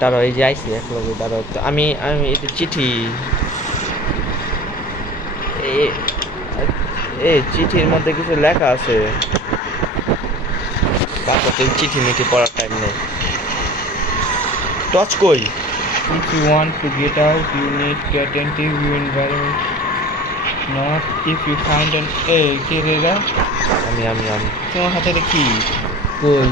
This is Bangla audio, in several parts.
দাঁড়াও, এই যে আইসি এক লগে, দাঁড়াও তো, আমি আমি এটা চিঠি, এই চিঠির মধ্যে কিছু লেখা আছে, তারপর তো চিঠি মিঠি পড়ার টাইম নেই। টচ কই? If you want to get out, you need to attentive to environment. Not if you find an কে রে রা? আমি তোমার হাতে এটা কি? কই?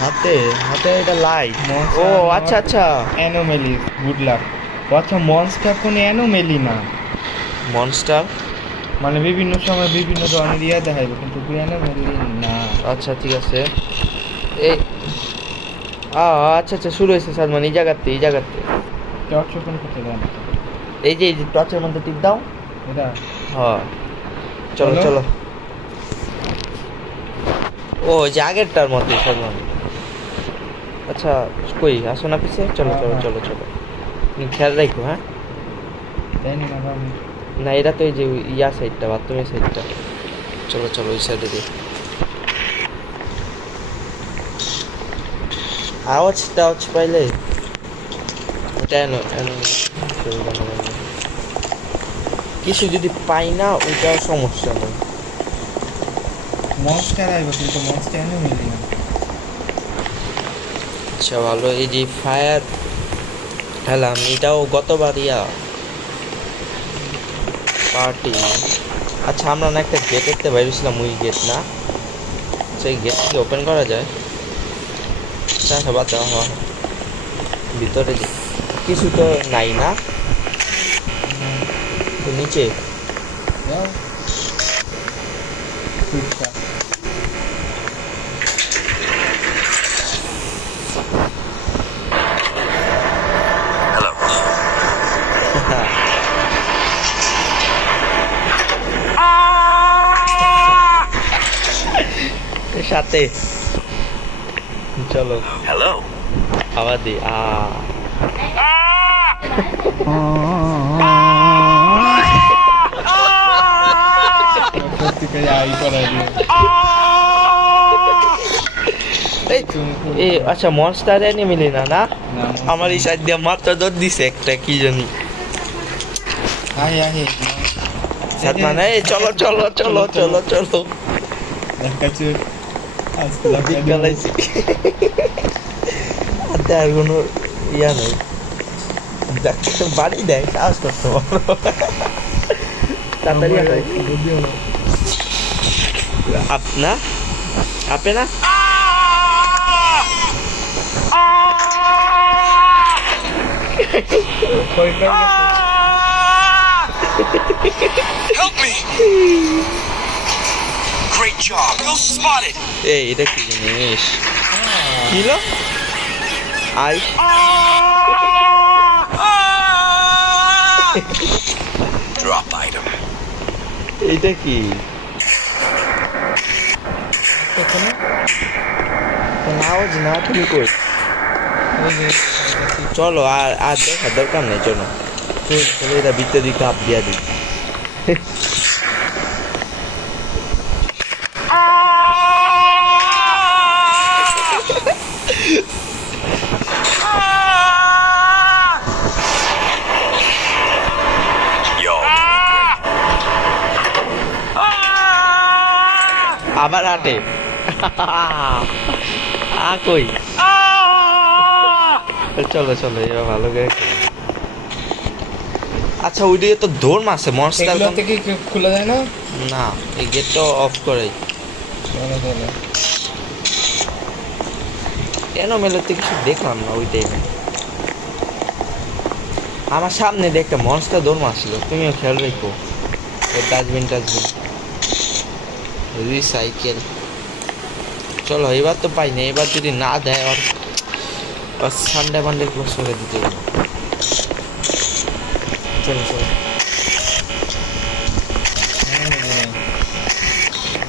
হাতে হাতে এটা লাইট। ও আচ্ছা আচ্ছা, অ্যানোমেলি, গুড লাক। ও আচ্ছা, মনস্টার কোনো অ্যানোমেলি না, মনস্টার। মানে বিভিন্ন সময় বিভিন্ন ধরনের ইয়া দেখাইবে, কিন্তু অ্যানোমেলি না। আচ্ছা ঠিক আছে, এই আচ্ছা আচ্ছা, শুরু হয়েছে স্যার, মানে এই জায়গাতে টর্চ ওপেন করতে দেন। এই যে টর্চের মধ্যে টিপ দাও। এটা হ্যাঁ, চলো চলো। চলো। ও ওই যে আগেরটার মধ্যে সলমান। আচ্ছা কই আসো না পিছে, চলো চলো হ্যাঁ। চলো চলো, তুমি খেয়াল রাখো। হ্যাঁ, তাই না বাবু? না এটা তো এই যে ইয়া সাইডটা, বাথরুমের সাইডটা। চলো চলো ওই সাইডে দিয়ে। আওয়াজ পাইলে এটা এনো এনো, কিছু যদি পাই না ওইটাও সমস্যা নেই। মনস্টার আইবে, কিন্তু মনস্টার অ্যানোমেলি না। আচ্ছা ভালো, এই যে ফায়ার খেলাম, এটাও গতবার ইয়া পার্টি। আচ্ছা আমরা না একটা গেট দেখতে বাইরেছিলাম, ওই গেট না, সেই গেট কি ওপেন করা যায়? আচ্ছা আচ্ছা বাচ্চা, ভিতরে কিছু তো নাই না, তো নিচে যাও সুইচটা। সাথে চলো, হ্যালো আবার দি সত্যিকারে আই করাই দিও। এই আচ্ছা মনস্টার অ্যানিমেলি না না, না, আমার এই সাইড দিয়ে মাত্র দৌড় দিছে একটা কি জানি। আহে আহে মানে এই চলো চলো চলো চলো চলো, দেখাচ্ছে আজকে বিকালাইছি আর কোনো ইয়া নেই, ডাক্তার বাড়ি দেয় সাহস করতে পারো, তাড়াতাড়ি আপনা আপে না। Help me! Great job. Go spotted. এই এটা কি জিনিস কিলো আই Drop item. এটা কি? আওয়াজ না, তুমি কই? চলো আর আর দেখার দরকার নেই, চলো চলো এটা ভিতরে দিকে আপ দিয়া দিই। Yo. আবার আটে কই? চলো চলো এবার ভালো করে। আচ্ছা ওই দিকে তো দৌড় মারছে মনস্টার, এগুলো থেকে খোলা যায় না? না এই গেটটা অফ করে। চলো চলো। কেন মেলোতে কিছু দেখলাম না ওই টাইমে, আমার সামনে দিয়ে একটা মনস্টার দৌড় মারছিল, তুমিও খেয়াল রেখো। ওই ডাস্টবিন রিসাইকেল। চলো এবার তো পাই না, এবার যদি না দেয় আর সানডে মানডে ক্লোজ করে দিতে হবে। চলো চলো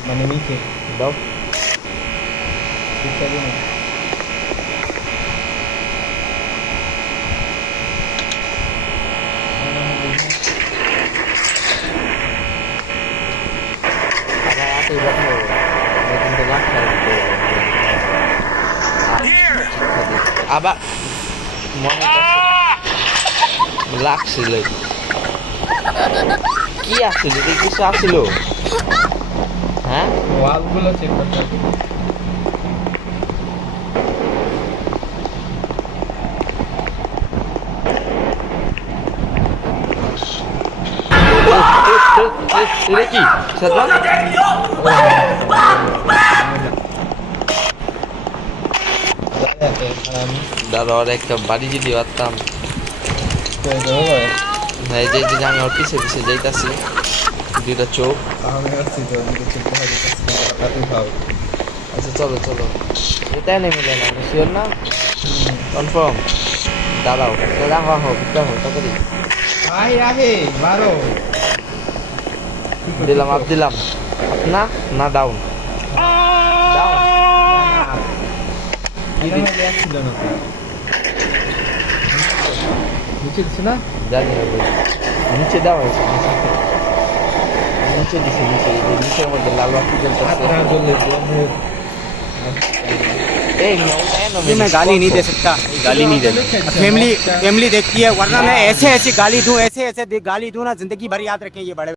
মানে নিচে দাও। সুইচটা দিও না। আবার আটে ব্যথা হবে, এখান থেকে খাইতো Here! আবার মনে লাগছিল কি আসছিল রে কিছু আসছিল হ্যাঁ ওয়ালগুলো চেক করতে হবে। এটা কি সাদা দাঁড়া আর একটা বাড়ি যদি পারতাম হ্যাঁ যে যে আমি ওর পিছে পিছে যাইতাছি দুইটা চোখ আচ্ছা চলো চলো এটা নেমে দেয় না আমি শিওর না কনফার্ম দাঁড়াও দেখো হোক দেখো তাড়াতাড়ি ভাই আহে মারো দিলাম আপ দিলাম না না ডাউন ডাউন ছিল না নিচে দিছে না জানি না বই। নিচে দাও আছে নিচে দিছে নিচে এই যে নিচের মধ্যে লাল বাতি জ্বলতেছে এই নো ये मैं गाली नहीं दे सकता गाली नहीं दे फैमिली फैमिली देखती है वरना मैं ऐसे ऐसी गाली दूं ऐसे ऐसे गाली दूं ना जिंदगी भर याद रखें ये बड़े